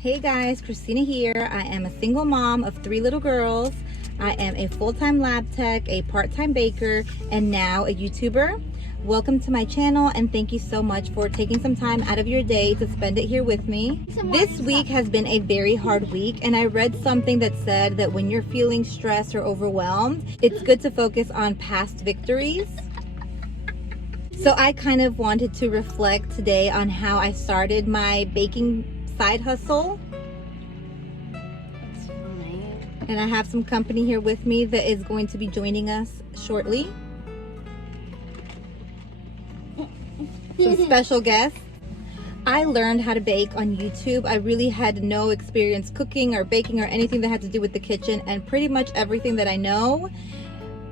Hey guys, Christina here. I am a single mom of 3 little girls. I am a full-time lab tech, a part-time baker, and now a YouTuber. Welcome to my channel and thank you so much for taking some time out of your day to spend it here with me. This week has been a very hard week, and I read something that said that when you're feeling stressed or overwhelmed, it's good to focus on past victories. So I kind of wanted to reflect today on how I started my baking side hustle. And I have some company here with me that is going to be joining us shortly. Some special guests. I learned how to bake on YouTube. I really had no experience cooking or baking or anything that had to do with the kitchen, and pretty much everything that I know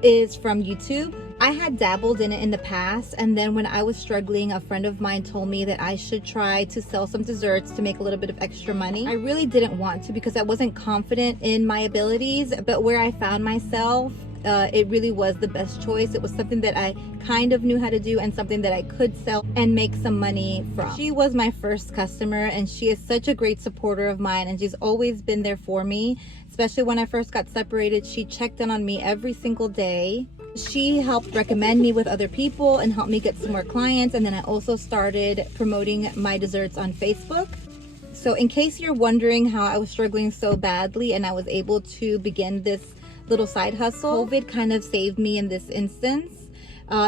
is from YouTube. I had dabbled in it in the past, and then when I was struggling, a friend of mine told me that I should try to sell some desserts to make a little bit of extra money. I really didn't want to because I wasn't confident in my abilities, but where I found myself, it really was the best choice. It was something that I kind of knew how to do and something that I could sell and make some money from. She was my first customer, and she is such a great supporter of mine, and she's always been there for me, especially when I first got separated. She checked in on me every single day. She helped recommend me with other people and helped me get some more clients, and then I also started promoting my desserts on Facebook. So in case you're wondering how I was struggling so badly and I was able to begin this little side hustle, COVID kind of saved me in this instance.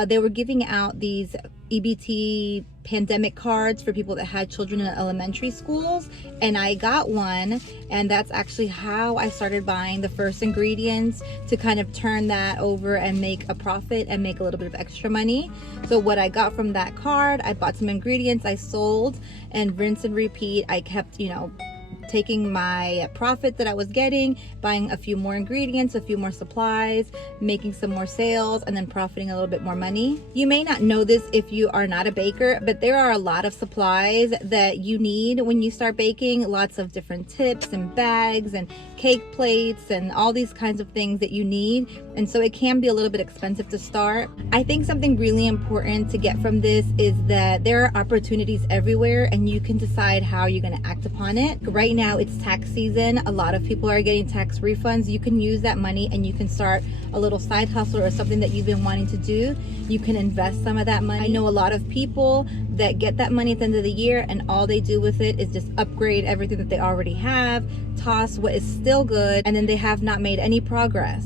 They were giving out these EBT pandemic cards for people that had children in elementary schools, and I got one, and that's actually how I started buying the first ingredients to kind of turn that over and make a profit and make a little bit of extra money. So what I got from that card, I bought some ingredients, I sold, and rinse and repeat. I kept, taking my profit that I was getting, buying a few more ingredients, a few more supplies, making some more sales, and then profiting a little bit more money. You may not know this if you are not a baker, but there are a lot of supplies that you need when you start baking. Lots of different tips and bags and cake plates and all these kinds of things that you need. And so it can be a little bit expensive to start. I think something really important to get from this is that there are opportunities everywhere, and you can decide how you're going to act upon it. Right now it's tax season. A lot of people are getting tax refunds. You can use that money and you can start a little side hustle or something that you've been wanting to do. You can invest some of that money. I know a lot of people that get that money at the end of the year, and all they do with it is just upgrade everything that they already have, toss what is still good, and then they have not made any progress.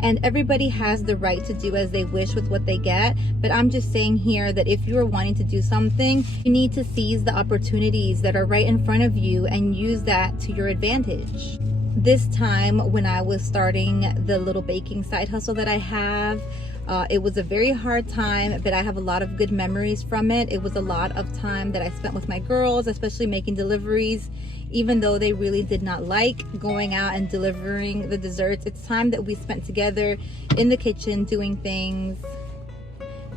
And everybody has the right to do as they wish with what they get, but I'm just saying here that if you are wanting to do something, you need to seize the opportunities that are right in front of you and use that to your advantage. This time when I was starting the little baking side hustle that I have, it was a very hard time, but I have a lot of good memories from it. It was a lot of time that I spent with my girls, especially making deliveries. Even though they really did not like going out and delivering the desserts, it's time that we spent together in the kitchen doing things.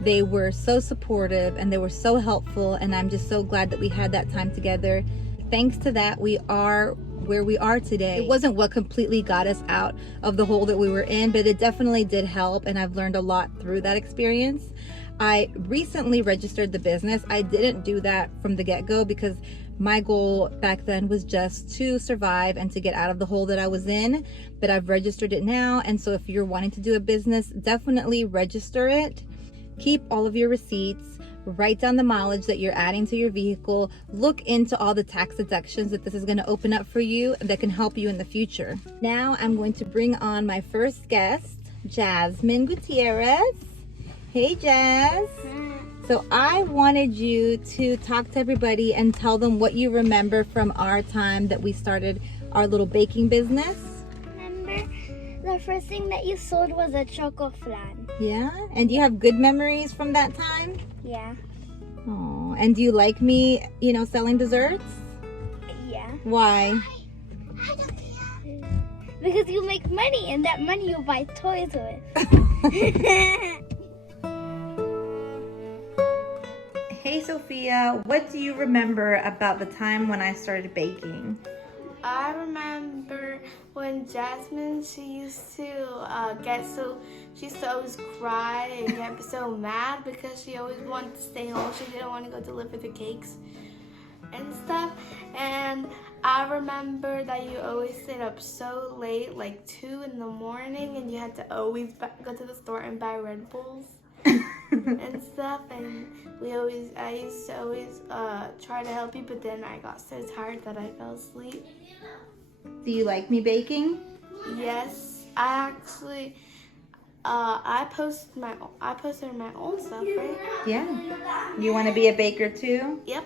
They were so supportive and they were so helpful, and I'm just so glad that we had that time together. Thanks to that, we are where we are today. It wasn't what completely got us out of the hole that we were in, but it definitely did help, and I've learned a lot through that experience. I recently registered the business. I didn't do that from the get-go because my goal back then was just to survive and to get out of the hole that I was in, but I've registered it now. And so if you're wanting to do a business, definitely register it. Keep all of your receipts, write down the mileage that you're adding to your vehicle, look into all the tax deductions that this is going to open up for you that can help you in the future. Now I'm going to bring on my first guest, Jasmine Gutierrez. Hey Jazz. So I wanted you to talk to everybody and tell them what you remember from our time that we started our little baking business. Remember, the first thing that you sold was a choco flan. Yeah? And do you have good memories from that time? Yeah. Oh, and do you like me, selling desserts? Yeah. Why? Because you make money, and that money you buy toys with. Hey Sophia, what do you remember about the time when I started baking? I remember when Jasmine, she used to always cry and get so mad because she always wanted to stay home. She didn't want to go deliver the cakes and stuff. And I remember that you always stayed up so late, like 2 in the morning, and you had to always go to the store and buy Red Bulls and stuff. And I used to always try to help you, but then I got so tired that I fell asleep. Do you like me baking? Yes, I actually, I posted my own stuff, right? Yeah. You want to be a baker too? Yep.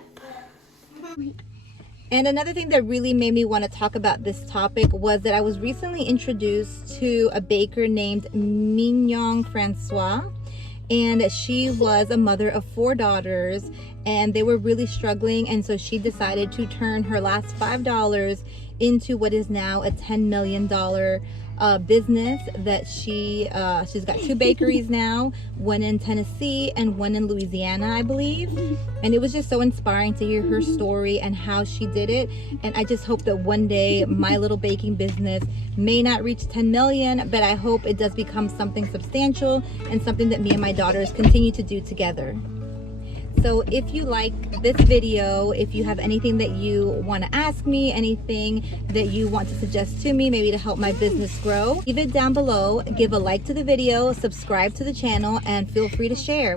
And another thing that really made me want to talk about this topic was that I was recently introduced to a baker named Mignon Francois. And she was a mother of 4 daughters, and they were really struggling. And so she decided to turn her last $5 into what is now a $10 million business that she's got 2 bakeries now, one in Tennessee and one in Louisiana, I believe. And it was just so inspiring to hear her story and how she did it. And I just hope that one day my little baking business may not reach 10 million, but I hope it does become something substantial and something that me and my daughters continue to do together. So if you like this video, if you have anything that you want to ask me, anything that you want to suggest to me, maybe to help my business grow, leave it down below, give a like to the video, subscribe to the channel, and feel free to share.